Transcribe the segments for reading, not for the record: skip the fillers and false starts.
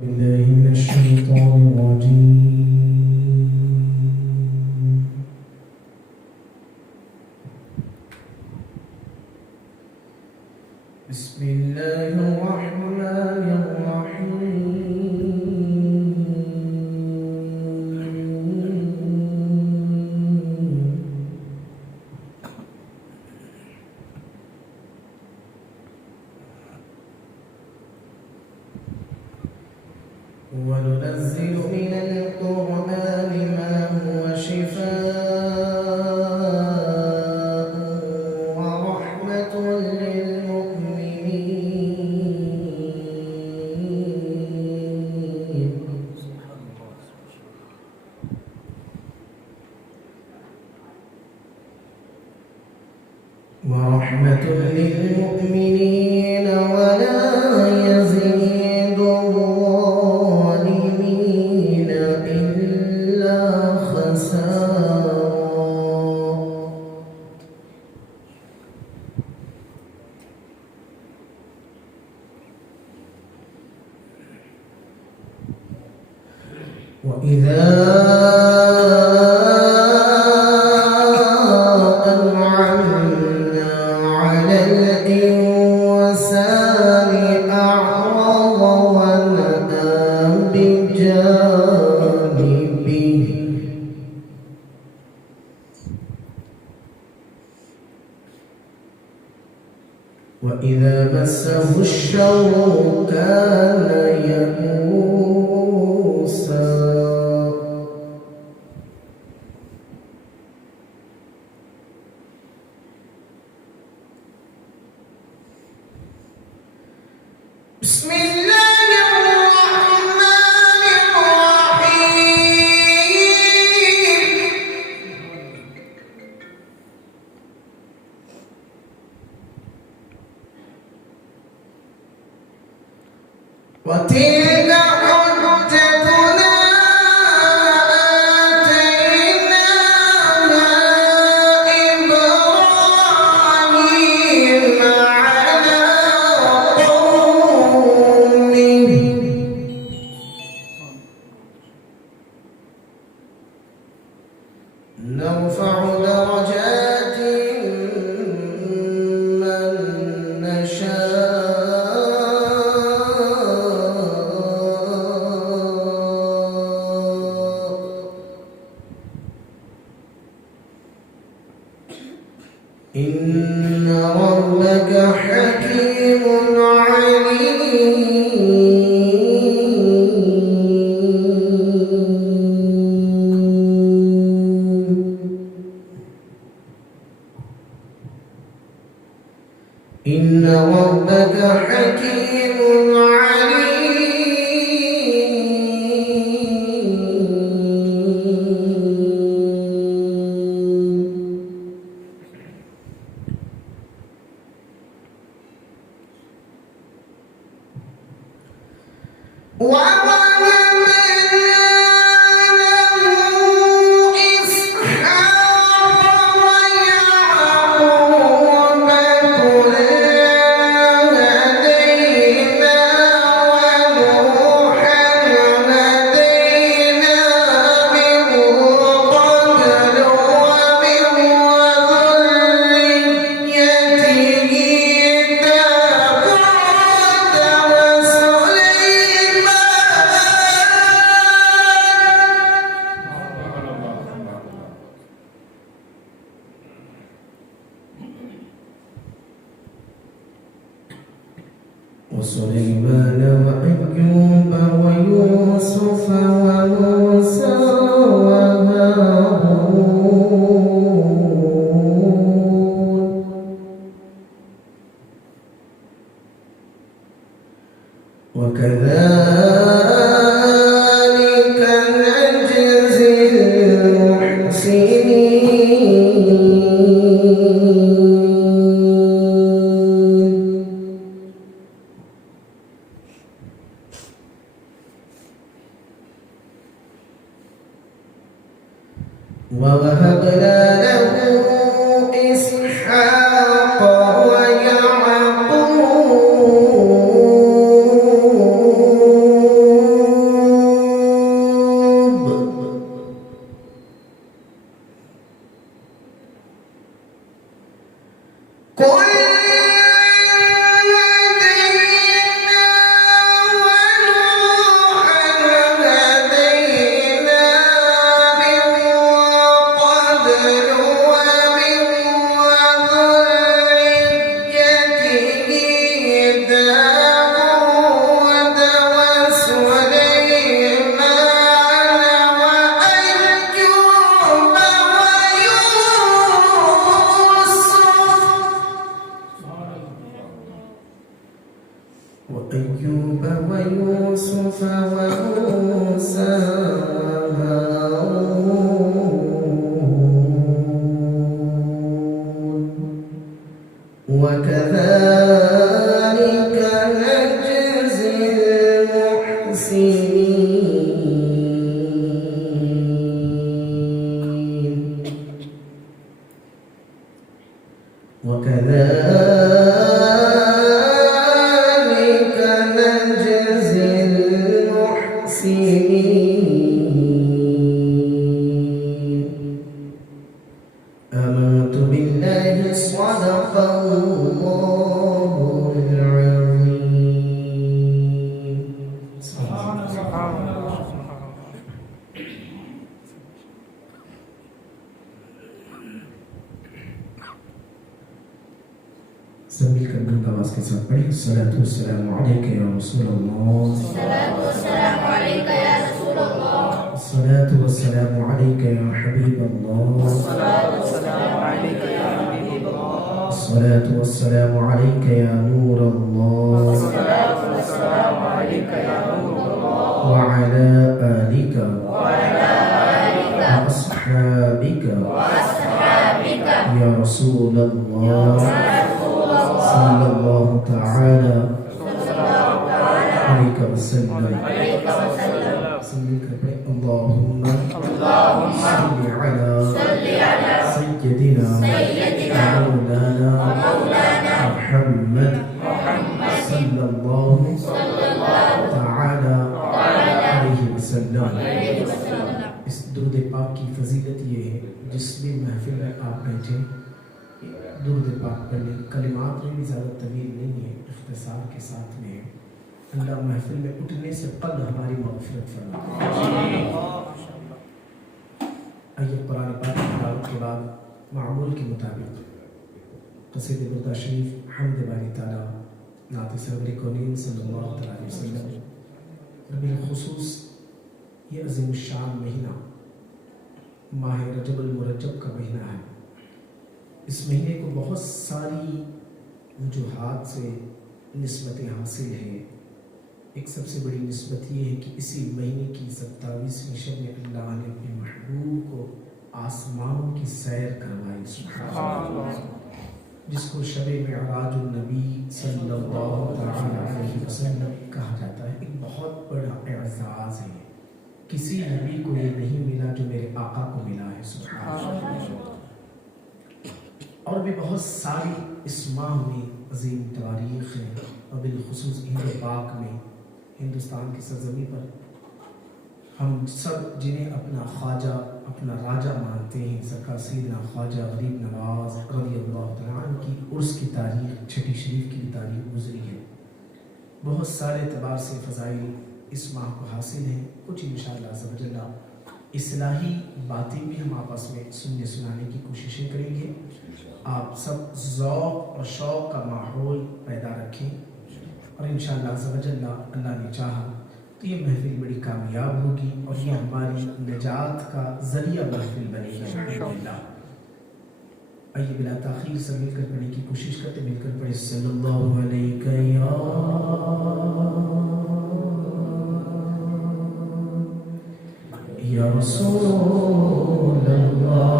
بالله من الشيطان الرجيم. بسم الله الرحمن الرحيم. وننزل من القرآن ما هو شفاء ورحمة للمؤمنين ولا يزيد الظالمين إلا خسارا. وإذا أنعمنا على الإنسان أعرض ونأى بجانبه وإذا مسه الشر كان يئوسا. بسم الله الرحمن الرحيم. وتلك حجتنا آتيناها إبراهيم على قومه نرفع درجات من نشاء إن ربك حكيم عليم. إن ربك حكيم عليم. ووهبنا له إسحاق ويعقوب كلا هدينا ونوحا هدينا من قبل ومن ذريته داود وسليمان وأيوب ويوسف وموسى وهارون وكذلك نجزي المحسنين. ووهبنا له إسحاق ويعقوب يوسف وموسى وهارون وكذلك نجزي المحسنين وكذلك نجزي المحسنين آمنت بالله صدق الله العظيم. سب مل کر بلند آواز کے ساتھ پڑھیں الصلاۃ والسلام علیک یا رسول اللہ الصلاۃ والسلام علیک یا رسول اللہ الصلاۃ والسلام علیک یا حبیب اللہ الصلاۃ والسلام علیک یا حبیب اللہ الصلاۃ والسلام علیک یا نور اللہ الصلاۃ والسلام علیک یا نور اللہ وعلى آلک وعلى آلک وأصحابک یا رسول اللہ صلی اللہ تعالی علیہ وسلم اللہم صلی علی سیدنا مولانا محمد صلی اللہ تعالی علیہ وسلم. اس درود پاک کی فضیلت یہ ہے جس بھی محفل میں آپ بیٹھے درود پاک پڑھنے کلمات میں بھی زیادہ طویل نہیں ہے اختصار کے ساتھ میں ہے. اللہ محفل میں اٹھنے سے قبل ہماری مغفرت فرمائے. آئیے قرآن پاک کی تلاوت کے بعد معمول کے مطابق قصیدہ بردہ شریف حمد باری تعالیٰ نعت سرور کونین صلی اللہ علیہ وسلم. بالخصوص یہ عظیم الشان مہینہ ماہ رجب المرجب کا مہینہ ہے. اس مہینے کو بہت ساری وجوہات سے نسبتیں حاصل ہیں. ایک سب سے بڑی نسبت یہ ہے کہ اسی مہینے کی 27ویں شب میں اللہ نے اپنے محبوب کو آسمانوں کی سیر کروائی سبحان اللہ، جس کو شب معراج النبی صلی اللہ علیہ وسلم کہا جاتا ہے. ایک بہت بڑا اعزاز ہے. کسی نبی کو یہ نہیں ملا جو میرے آقا کو ملا ہے سبحان اللہ. اور بھی بہت ساری اس ماہ میں عظیم تاریخ ہیں اور بالخصوص ہند پاک میں ہندوستان کی سرزمین پر ہم سب جنہیں اپنا خواجہ اپنا راجہ مانتے ہیں سرکار سیدنا خواجہ غریب نواز رضی اللہ تعالیٰ عنہ کی عرس کی تاریخ چھٹی شریف کی بھی تاریخ گزری ہے. بہت سارے اعتبار سے فضائل اس ماہ کو حاصل ہیں. کچھ انشاءاللہ عز و جل اصلاحی باتیں بھی ہم آپس میں سننے سنانے کی کوششیں کریں گے. آپ سب ذوق اور شوق کا ماحول پیدا رکھیں اور انشاءاللہ عز و جل اللہ نے چاہا تو یہ محفل بڑی کامیاب ہوگی اور یہ ہماری نجات کا ذریعہ محفل بنے گی الحمدللہ. آئیے بلا تاخیر سے مل کر پڑھنے کی کوشش کرتے مل کر پڑھیں صلی اللہ علیہ یا رسول اللہ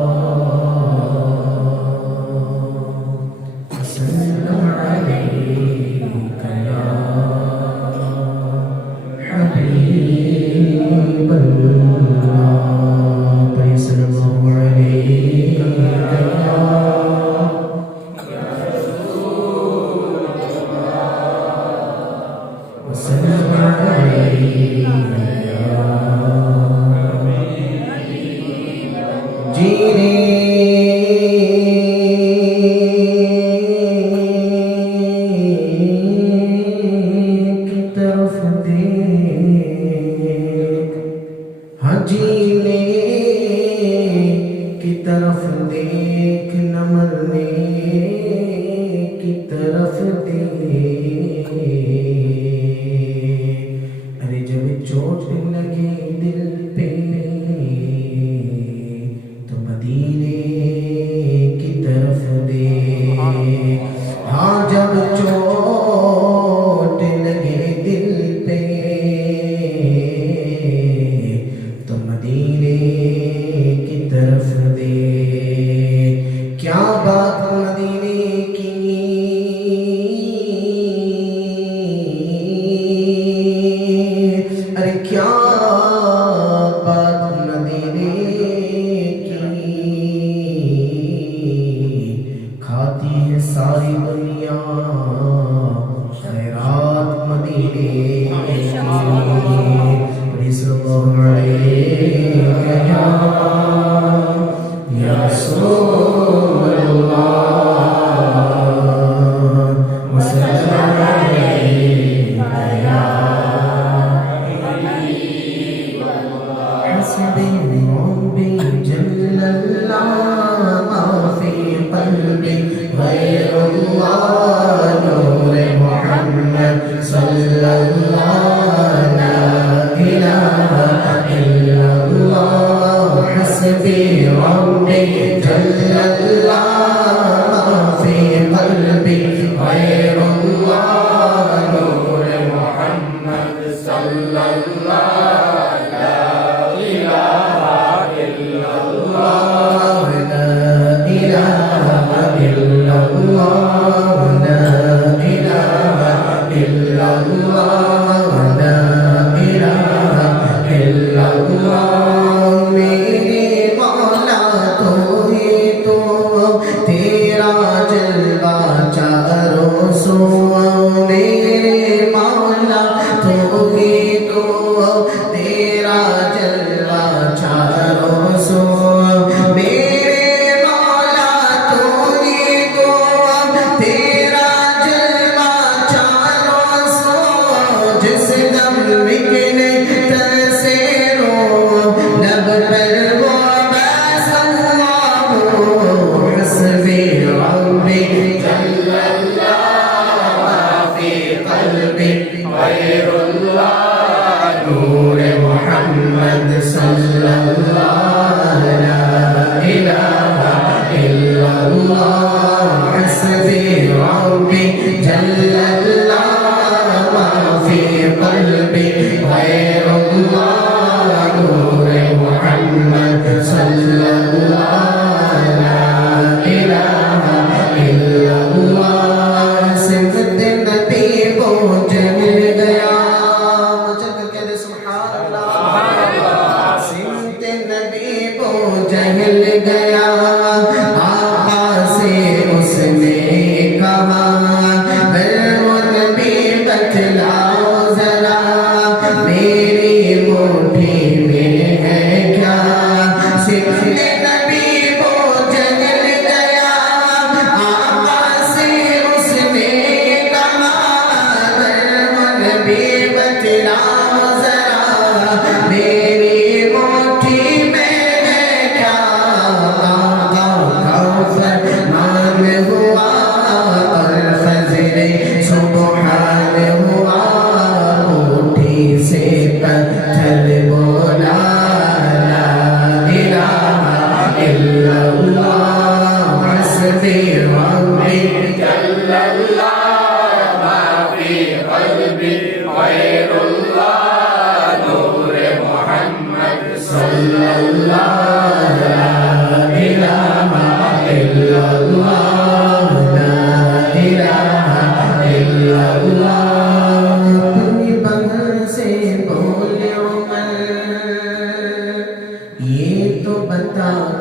کیا بات مدینے کی، کھاتی ہے ساری دنیا خیرات مدینے کی، رسول علیک یا رسول اللہ وسلم علیک یا حسبی ربی جل اللہ ما فی قلبی غیر اللہ نور محمد صلی اللہ لا الہ الا اللہ حسبی ربی جل اللہ ما فی قلبی غیر اللہ نور محمد صلی اللہ نور محمد صلی اللہ لا الہ الا اللہ حسبی ربی جل اللہ ما فی قلبی غیر اللہ نور محمد صلی اللہ لا الہ الا اللہ صفت نبی کو جل گیا جہل گیا آقا سے اس نے کہا وہ نبی بتلاؤ ذرا میری مٹھی میں ہے کیا، صرف نبی کو جہل گیا آقا سے اس نے کہا وہ نبی بتلاؤ ذرا میری مٹھی میں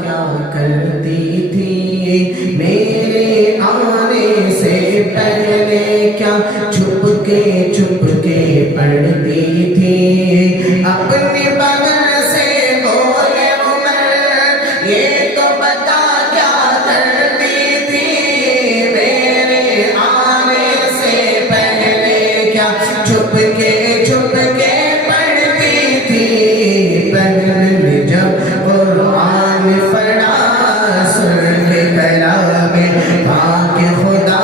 کیا کرتی تھی میرے آنے سے پہلے، کیا چھپ کے پڑھتی تھی اپنی بغل سے بولے عمر، یہ تو بتا کیا کرتی تھی میرے آنے سے پہلے، کیا چھپ کے پڑھتی تھی بغل میں جب قرآن پڑھا سن کے کلام پاک خدا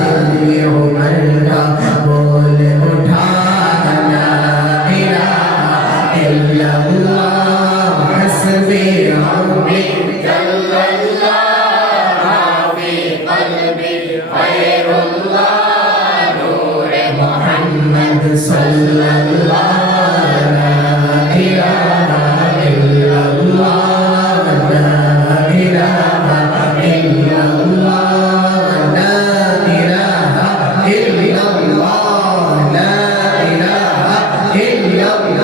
دل عمر کا بول اٹھا لا الہ الا اللہ حسبی ربی جل اللہ ما فی قلبی غیر اللہ نور محمد صلی اللہ لا الہ الا اللہ لا الہ الا اللہ لا الہ الا اللہ لا الہ الا اللہ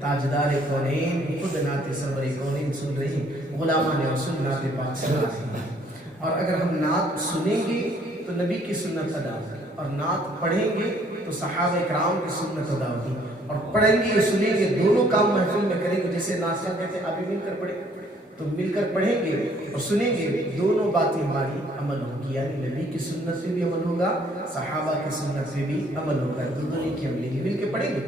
تاجدار کونین خود نعت سرور کونین سن رہی، غلامان رسول نعت پاک سن رہی ہیں۔ اور اگر ہم نعت سنیں گے تو نبی کی سنت ادا ہوگی، اور نعت پڑھیں گے تو صحابہ کرام کی سنت ادا ہوگی، اور پڑھیں گے سنیں گے دونوں کام محفل میں کریں گے۔ جیسے نعت کہتے ہیں ابھی مل کر پڑھیں تو مل کر پڑھیں گے اور سنیں گے، دونوں باتیں ہماری عمل ہوگی، یعنی نبی کی سنت سے بھی عمل ہوگا، صحابہ کی سنت سے بھی عمل ہوگا، دونوں کی عمل ہوگی، مل کے پڑھیں گے۔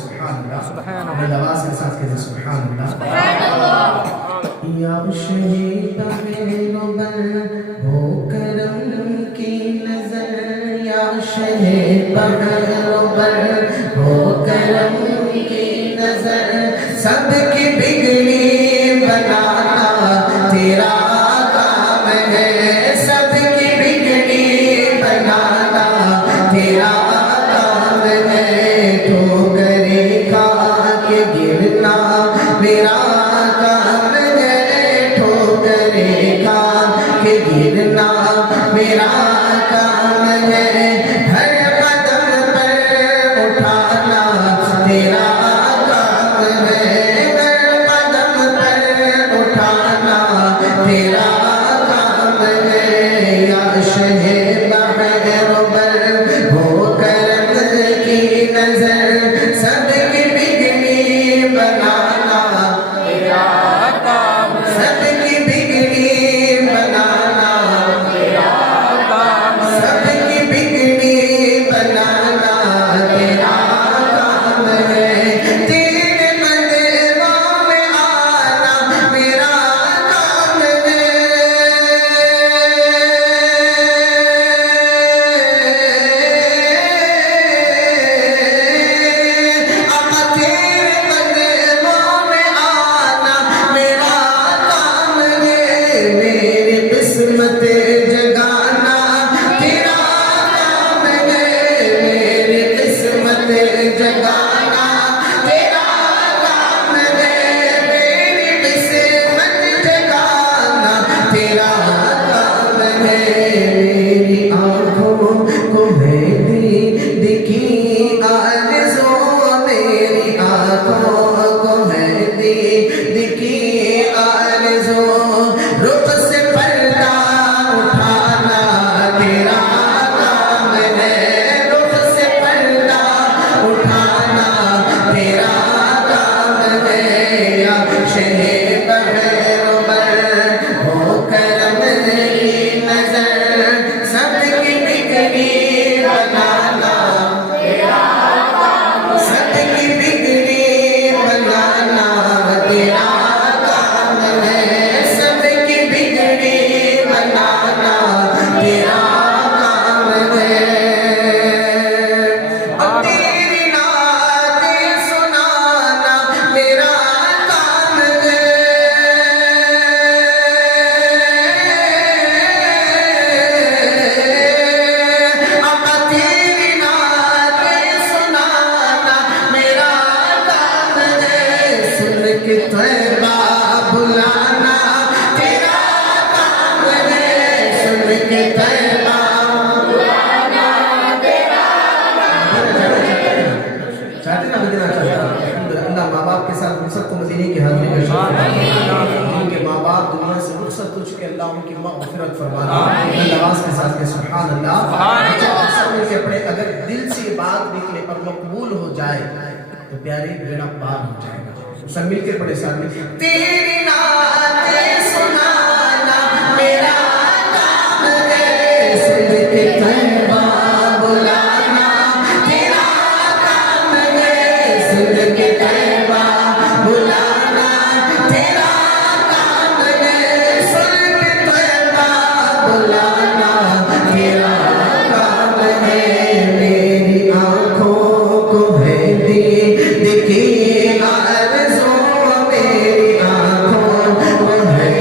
سبحان اللہ، اپنے آواز کے ساتھ کہتے سبحان اللہ۔ یا شہید بغیر ہو کرم کی نظر، یا شہید بغیر ہو کرم کی نظر، سب کی بگڑی بنانا تیرا کام ہے، سب کی بگڑی بنانا تیرا کام ہے، ٹھوکریں کھا کے گرنا میرا کام ہے، ٹھوکریں کھا کے گرنا میرا کام ہے، ہر قدم پر اٹھانا تیرا کام ہے، ہر قدم پر اٹھانا تیرا کام ہے، یا شہ بغیر بر ہو کرم کی نظر، سب کی بگڑی بنانا تیرا کام ہے، سب کی بگڑی بنانا تیرا کام ہے، سب کی بگڑی بنانا تیرا کام ہے، تیرے مدعوں میں آنا میرا کام ہے، آقا تیرے مدعوں میں آنا میرا کام ہے، میری قسمت جگانا تیرا کام ہے، میری قسمت جگانا تیرا کام ہے، میری قسمت جگانا تیرا کام ہے، میری آنکھوں کو مہندی دکھی آرزو، میری آنکھوں کو مہندی دکھی آرزو، رخ سے پردہ اٹھانا تیرا کام ہے، رخ سے پردہ اٹھانا تیرا کام ہے، یا شہ بغیر بر ہو کرم کی نظر، سب کی بگڑی بنانا تیرا کام، سب کی بگڑی بنانا تیرا کام ہے، سب کی بگڑی بنانا تیرا کام ہے، اور تیری نعتیں سنانا میرا کام ہے، آقا تیری نعتیں سنانا میرا کام ہے، سن کے طیبہ بلانا تیرا کام ہے، سن کے طیبہ بلانا تیرا کام ہے، چاہتے نا مدینہ چاہتا اللہ ماں باپ کے ساتھ رخصت کو مدینے کی حاضری میں شامل، ان کے ماں باپ دنیا سے رخصت ہو چکے، اللہ ان کی مغفرت فرمانا، آواز کے ساتھ کہ سبحان اللہ۔ سب مل کے پڑھے، اگر دل سے یہ بات نکلے اور مقبول ہو جائے تو پیارے بیڑا پار ہو جائے گا، سب مل کے پڑھے ساتھ میں، تیری نعتیں سنانا میرا کام ہے، سن کے طیبہ بلانا تیرا کام ہے، سن کے طیبہ بلانا تیرا کام ہے، سن کے طیبہ بلانا تیرا کام ہے، میری آنکھوں کو مہندی دکھی آرزو، میری آنکھوں کو مہندی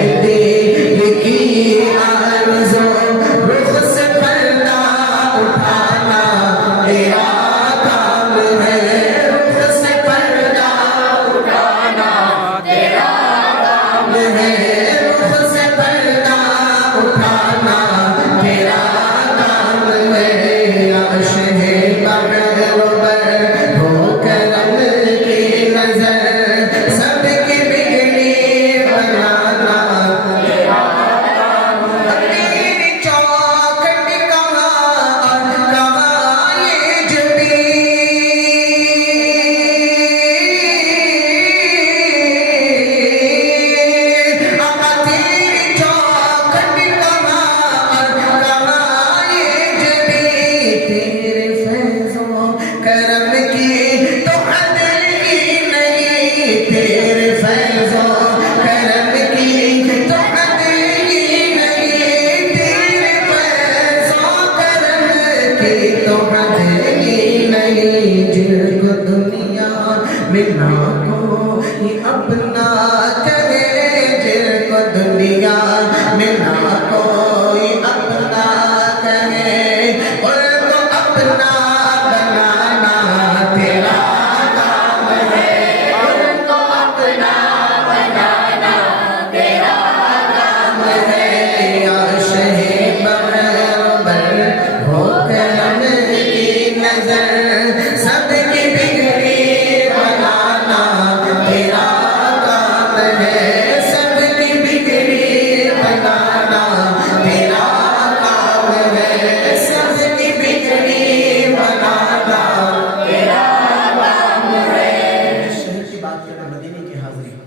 میں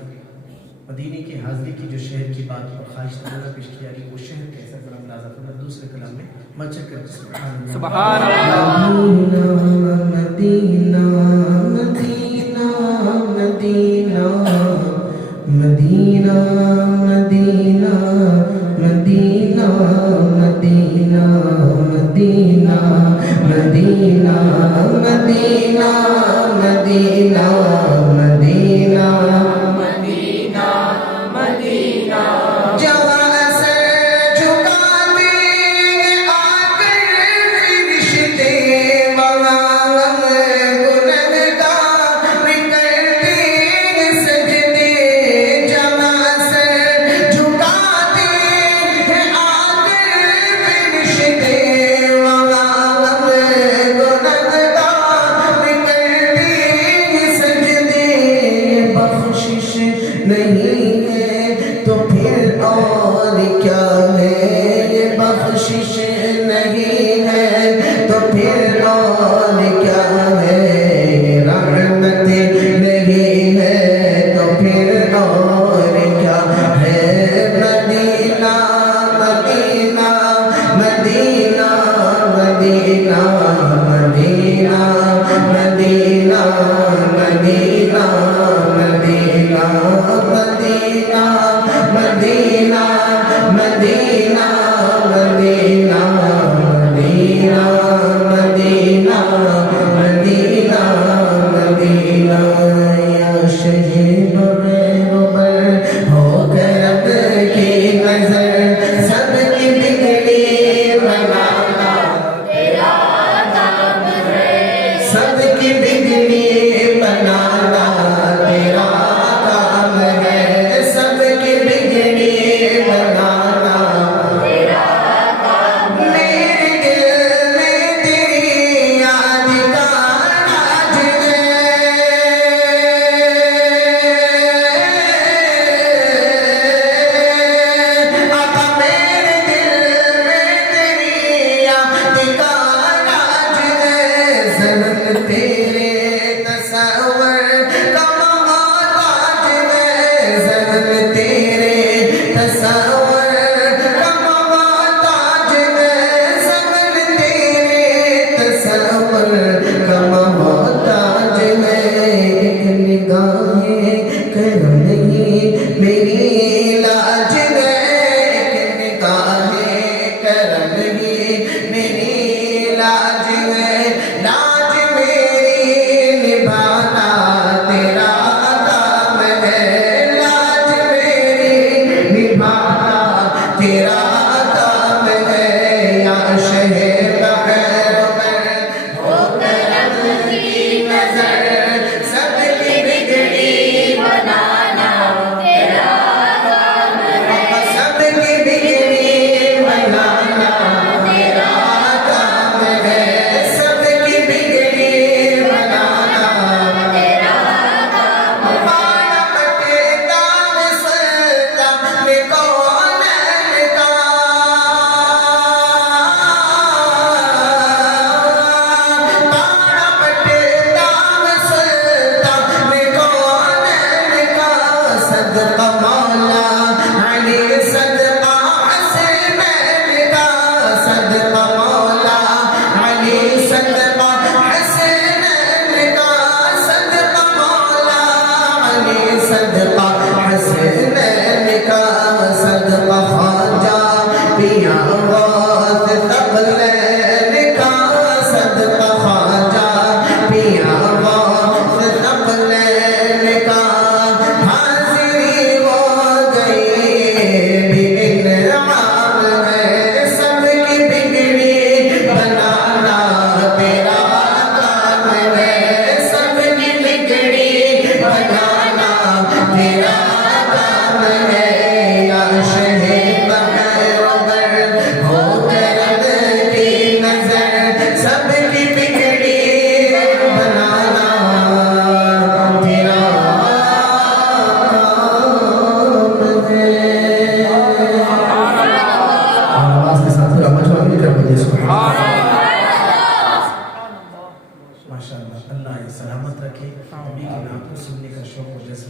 مدینے کی حاضری کی جو شہر کی بات اور خواہش تعالیٰ پیش کیا کہ وہ شہر کیسا ذرا ملازہ فرمائیں دوسرے کلام میں مچھر کر سبحان اللہ مدینہ مدینہ مدینہ مدینہ مدینہ مدینہ مدینہ مدینہ مدینہ مدینہ مدینہ مدینہ نہیں ہے تو پھر اور کیا ہے یہ بخشش نہیں ہے تو پھر اور کیا ہے رحمت نہیں ہے تو پھر اور کیا ہے مدینہ مدینہ مدینہ مدینہ مدینہ مدینہ مدینہ مدینہ مدینہ مدینہ مدینہ مدینہ مدینہ مدینہ مدینہ مدینہ یا شہید بغیر ہو کرب کی نظر سب کی بگڑی بنانا تیرا کام ہے سب کی بگڑی بنانا تیرا کام ہے سب کی بگڑی بنانا تیرا کام میرے دل میں تیری یاد کا راج ہے آقا میرے دل میں تیری یاد کا راج ہے زمن تیرے تصور کا محتاج ہے زمن تیرے تصور کا محتاج ہے زمن تیرے تصور کا محتاج ہے ایک نگاہ کرم ہی میری لاج ہے ایک نگاہ کرم ہی میری لاج ہے لاج میری نبھانا تیرا کام ہے لاج میری نبھانا تیرا کام ہے یا شہر بغیر ہو کرم کی نظر سب کی بگڑی بنانا تیرا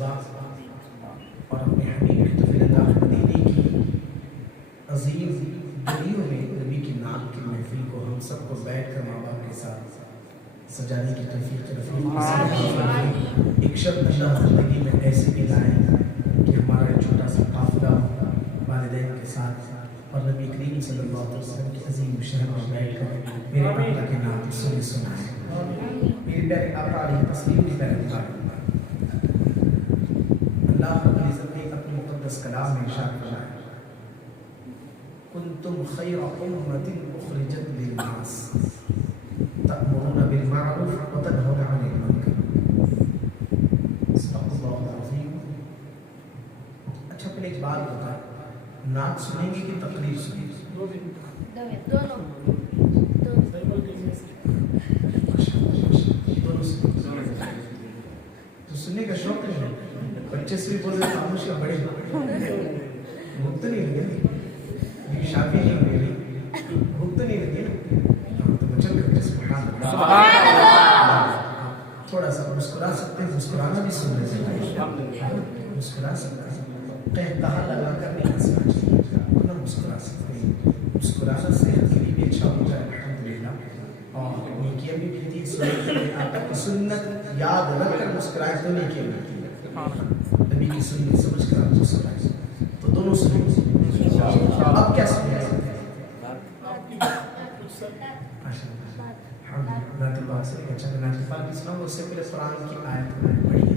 جذبہ اور اپنے حبیب رحمت اللہ مدینے کی عظیم گلیوں میں نبی کی نام کی محفل کو ہم سب کو بیٹھ کر ماں باپ کے ساتھ سجانے کی توفیق ایک شب اللہ زندگی میں ایسے بھی لائے کہ ہمارا ایک چھوٹا سا قافلہ والدین کے ساتھ اور نبی کریم صلی اللہ علیہ وسلم کی عظیم شہر میں بیٹھ کر میرے آقا کے نام کی سنائے میرے پیارے آقا علیہ تسلیم کی پیروکار اللہ رب العزت نے اپنے مقدس کلام میں ارشاد فرمایا کنتم خیر امۃ اخرجت للناس تأمرون بالمعروف وتنهون عن المنکر صدق اللہ العظیم. اچھا پہلے ایک بات بتا نعت سنیں گے کہ تقریر سنیں گے؟ دونوں تو سننے کا شوق نہیں ہے بچے سے بھی بول رہے خاموش کا بڑے بھوک تو نہیں لگے شادی نہیں ہوئی بھوک تو نہیں لگے تو بچوں کے بچے سبحان اللہ تھوڑا سا مسکرا سکتے ہیں مسکرانا بھی سننے سے مسکرا سکتے ہیں کہتا لگا کر نہیں ہنسنا چاہیے اپنا مسکرا سکتے ہیں مسکرانا صحت کے لیے بھی اچھا ہوتا ہے الحمدللہ اور نیکیاں بھی ملتی ہیں سنت میں آقا کی سنت یاد رکھ کر مسکرائے تو نیکیاں ملتی ہیں نبی کی سنت سمجھ کر آپ مسکرائے تو دونوں سنیں اب کیا سنیں نعت پاک سے اچھا نعت پاک بھی سناؤں اس سے پہلے قرآن کی آیت میں پڑھی ہے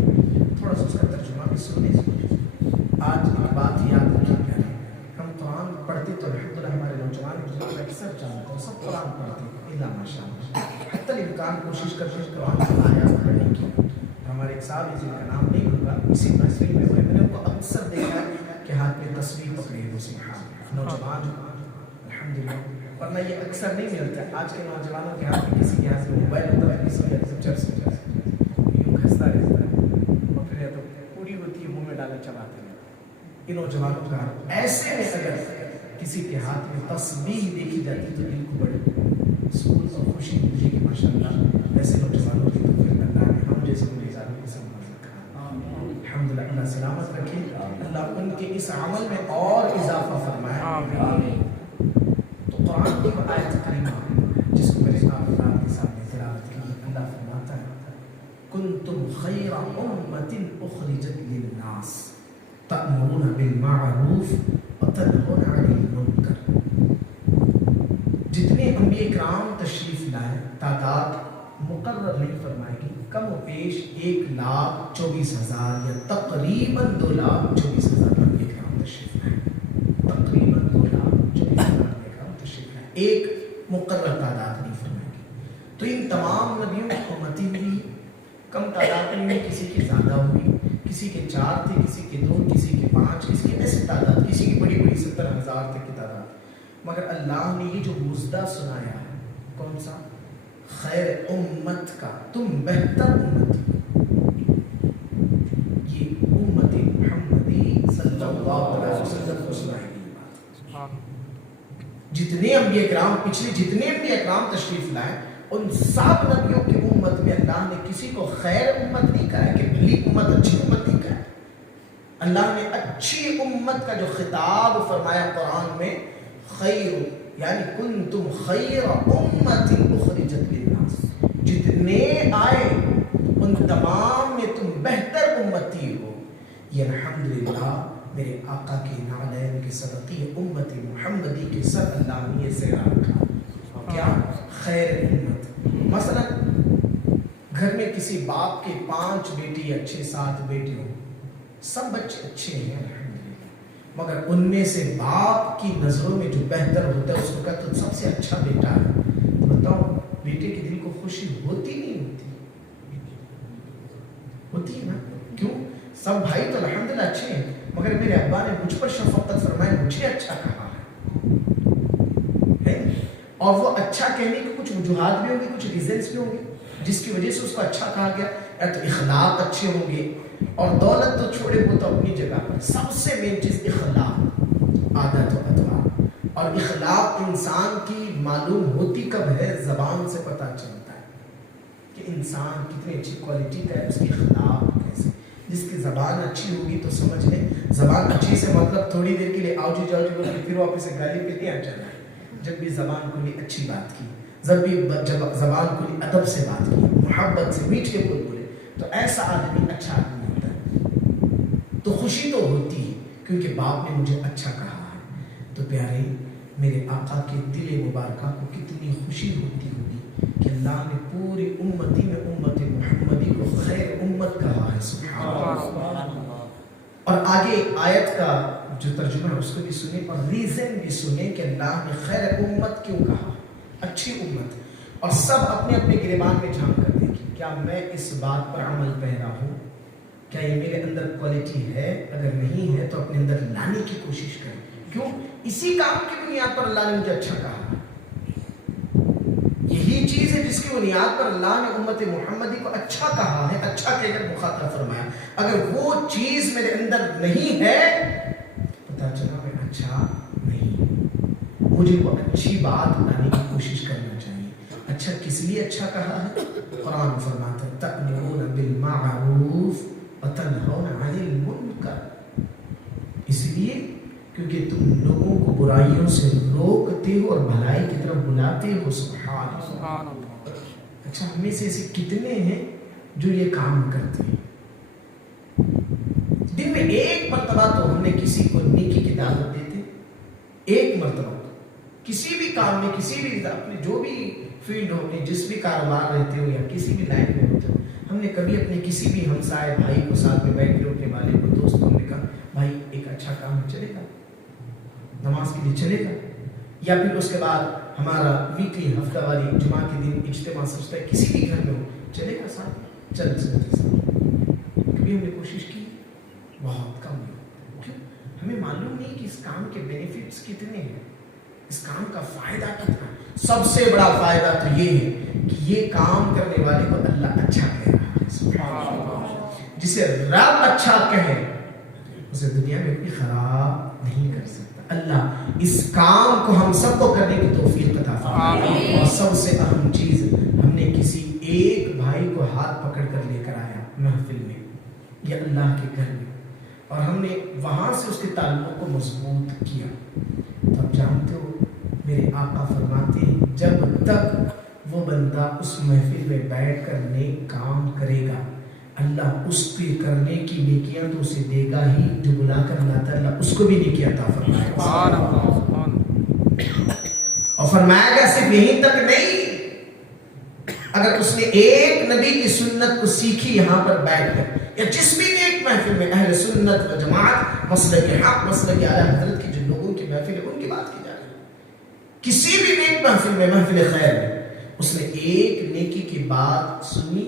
تھوڑا سا اس کا ترجمہ بھی سن لیجیے. آج ایک بات یاد رکھیں پیارے ہم قرآن پڑھتے تو الحمدللہ ہمارے نوجوان بزرگ اکثر جانتے ہیں سب قرآن پڑھتے ہیں الا ماشاء اللہ حتی الامکان کوشش کرتے ہیں قرآن کی آیات پڑھنے کی. ہمارے ایک صاحب ہیں جن کا نام نہیں ہوگا اسی محفل میں ہوئے میں نے ان کو اکثر دیکھا ہے کہ ہاتھ میں تصویر پکڑے ہوئے سبحان نوجوان الحمدللہ ورنہ یہ اکثر نہیں ملتا ہے. آج کے نوجوانوں کے ہاتھ میں کسی کے ہاتھ میں موبائل ہوتا ہے کسی کے ہاتھ میں چرس ہوتا ہے یوں کھنستا رہتا ہے اور پھر یا تو پوری ہوتی ہے منہ میں ڈالے چباتے ہیں. ان نوجوانوں کا ایسے میں اگر کسی کے ہاتھ میں تسبیح دیکھی جاتی تو دل کو بڑے سکون اور خوشی ملتی کہ ماشاءاللہ ایسے نوجوانوں کی توفیق اللہ نے ہم جیسے گلزاروں کی سنبھال رکھا. الحمدللہ اللہ سلامت رکھے اللہ ان کے اس عمل میں اور اضافہ فرمائے. تو قرآن کی آیت کریمہ جس کو میرے آپ کے سامنے تلاوت کی اللہ فرماتا ہے کنتم خیر امۃ اخرجت للناس تأمرون بالمعروف وتنهون عن المنکر. جتنے انبیاء کرام تشریف لائے تعداد مقرر نہیں فرمائے گی کم و بیش 1,24,000 یا تقریباً 2,24,000 انبیاء کرام تشریف لائے تقریباً 2,24,000 انبیاء کرام تشریف لائے ایک مقرر تعداد نہیں فرمائے گی. تو ان تمام نبیوں کی امتی ہوئی کم تعداد میں کسی کی زیادہ ہوئی کسی کے 4 تھے کسی کے 2 کسی کے 5 کسی کے ایسے تعداد کسی کی بڑی بڑی 70,000 تک کی تعداد مگر اللہ نے یہ جو مزدہ سنایا ہے کون سا خیر امت کا تم بہتر امت یہ امت محمدی صلی اللہ علیہ وسلم کو سنائی گئی بات. جتنے انبیاء کرام پچھلے جتنے انبیاء کرام تشریف لائے ان سب نبیوں کی امت میں اللہ نے کسی کو خیر امت نہیں کہا ہے کہ بھلی امت اچھی امت نہیں کہا ہے. اللہ نے اچھی امت کا جو خطاب فرمایا قرآن میں خیر یعنی کنتم خیر امت اخرجت للناس جتنے آئے ان تمام میں تم بہتر امتی ہو. یہ الحمدللہ میرے آقا کے نعلین کے صدقے امت محمدی کے سر اللہ نے یہ سہرا رکھا. کیا خیر امت مثلا گھر میں کسی باپ کے 5 بیٹی اچھے 7 بیٹے ہوں سب بچے اچھے ہیں الحمدللہ مگر ان میں سے باپ کی نظروں میں جو بہتر ہوتا ہے اس کو کہتا ہے سب سے اچھا بیٹا ہے. تو بتاؤ بیٹے کے دل کو خوشی ہوتی نہیں ہوتی ہے نا کیوں سب بھائی تو الحمدللہ اچھے ہیں مگر میرے ابا نے مجھ پر شفقت فرمایا مجھے اچھا کہا ہے اور وہ اچھا کہنے کے کچھ وجوہات بھی ہوں گے کچھ ریزنس بھی ہوں گے جس کی وجہ سے اس کو اچھا کہا گیا. یا تو اخلاق اچھے ہوں گے اور دولت تو چھوڑے وہ تو اپنی جگہ پر سب سے مین چیز اخلاق عادت و اتوار اور اخلاق انسان کی معلوم ہوتی کب ہے زبان سے پتہ چلتا ہے کہ انسان کتنی اچھی کوالٹی کا ہے اس کی اخلاق کیسے. جس کی زبان اچھی ہوگی تو سمجھ لیں زبان اچھی سے مطلب تھوڑی دیر کے لیے آؤ جی جاؤ جی بول کے پھر واپس سے گالی پہ نہیں آ جانا ہے. جب بھی زبان کھلی اچھی بات کی, جب بھی زبان کھلی ادب سے بات کی, محبت سے میٹھے بول بولے, تو ایسا آدمی اچھا آدمی ہوتا ہے. تو خوشی تو ہوتی ہے کیونکہ باپ نے مجھے اچھا کہا ہے. تو پیارے میرے آقا کے دل مبارکہ کو کتنی خوشی ہوتی ہوگی کہ اللہ نے پوری امتی میں امت محمدی کو خیر امت کہا ہے. سبحان اللہ. اور آگے آیت کا جو ترجمہ ہے اس کو بھی سنیں اور ریزن بھی سنیں کہ اللہ نے خیر امت کیوں کہا, اچھی امت. اور سب اپنے اپنے گریبان میں جھانک کر دیکھیں کیا میں اس بات پر عمل پیرا ہوں, کیا یہ میرے اندر کوالٹی ہے. اگر نہیں ہے تو اپنے اندر لانے کی کوشش کریں. کیوں؟ اسی کام کی بنیاد پر اللہ نے مجھے اچھا کہا. یہی چیز ہے جس کی بنیاد پر اللہ نے امت محمدی کو اچھا کہا ہے, اچھا کہہ کر مخاطب فرمایا. اگر وہ چیز میرے اندر نہیں ہے پتا چلا میں اچھا نہیں. مجھے وہ اچھی بات لانے کی کوشش کرنا چاہیے. اچھا کس لیے اچھا کہا ہے؟ قرآن فرماتا ہے تأمرون بالمعروف وتنہون عن المنکر. اس لیے کیونکہ تم لوگوں کو برائیوں سے روکتے ہو اور بھلائی کی طرف بلاتے ہو. سبحان اللہ. اچھا ہم میں سے ایسے کتنے ہیں جو یہ کام کرتے ہیں؟ دن میں ایک مرتبہ تو ہم نے کسی کو نیکی کی دعوت دیتے, ایک مرتبہ کسی بھی کام میں, کسی بھی اپنے جو بھی فیلڈ ہو, اپنے جس بھی کاروبار رہتے ہو یا کسی بھی لائن میں ہوتے ہو, ہم نے کبھی اپنے کسی بھی ہمسائے بھائی کو ساتھ میں بیٹھ کے اپنے والے کو دوستوں نے کہا بھائی ایک اچھا کام چلے گا, نماز کے لیے چلے گا, یا پھر اس کے بعد ہمارا ویکلی ہفتہ والی جمعہ کے دن اجتماع سجدہ کسی بھی گھر میں ہو چلے گا ساتھ میں, چل سکتے ساتھ. کبھی ہم نے کوشش کی؟ بہت کم. کیوں؟ ہمیں معلوم نہیں کہ اس کام کے بینیفٹس کتنے ہیں, اس کام کا فائدہ کتنا. سب سے بڑا فائدہ تو یہ ہے کہ یہ کام کرنے والے کو اللہ اچھا کہہ رہا ہے. جسے رب اچھا کہے اسے دنیا میں کوئی خراب نہیں کر سکتا. اللہ اس کام کو ہم سب کو کرنے کی توفیق عطا فرمائے. اور سب سے اہم چیز, ہم نے کسی ایک بھائی کو ہاتھ پکڑ کر لے کر آیا محفل میں یا اللہ کے گھر میں, اور ہم نے وہاں سے اس کے تعلق کو مضبوط کیا. تو آپ جانتے ہو میرے آقا فرماتے ہیں جب تک وہ بندہ اس محفل میں بیٹھ کر نیک کام کرے گا اللہ اس کے کرنے کی نیکیاں تو اسے دے گا ہی, جو بلا کر لاتا ہے اللہ اس کو بھی نیکی عطا فرمائے گا. اور فرمایا گا صرف یہیں تک نہیں, اگر اس نے ایک نبی کی سنت کو سیکھی یہاں پر بیٹھ کر یا جس بھی ایک محفل میں اہل سنت و جماعت مسلک حق مسلک اعلی حضرت کی جن لوگوں کی محفل ہے ان کی بات کی جا رہی ہے, کسی بھی نیک محفل میں, محفل خیر میں اس نے ایک نیکی کی بات سنی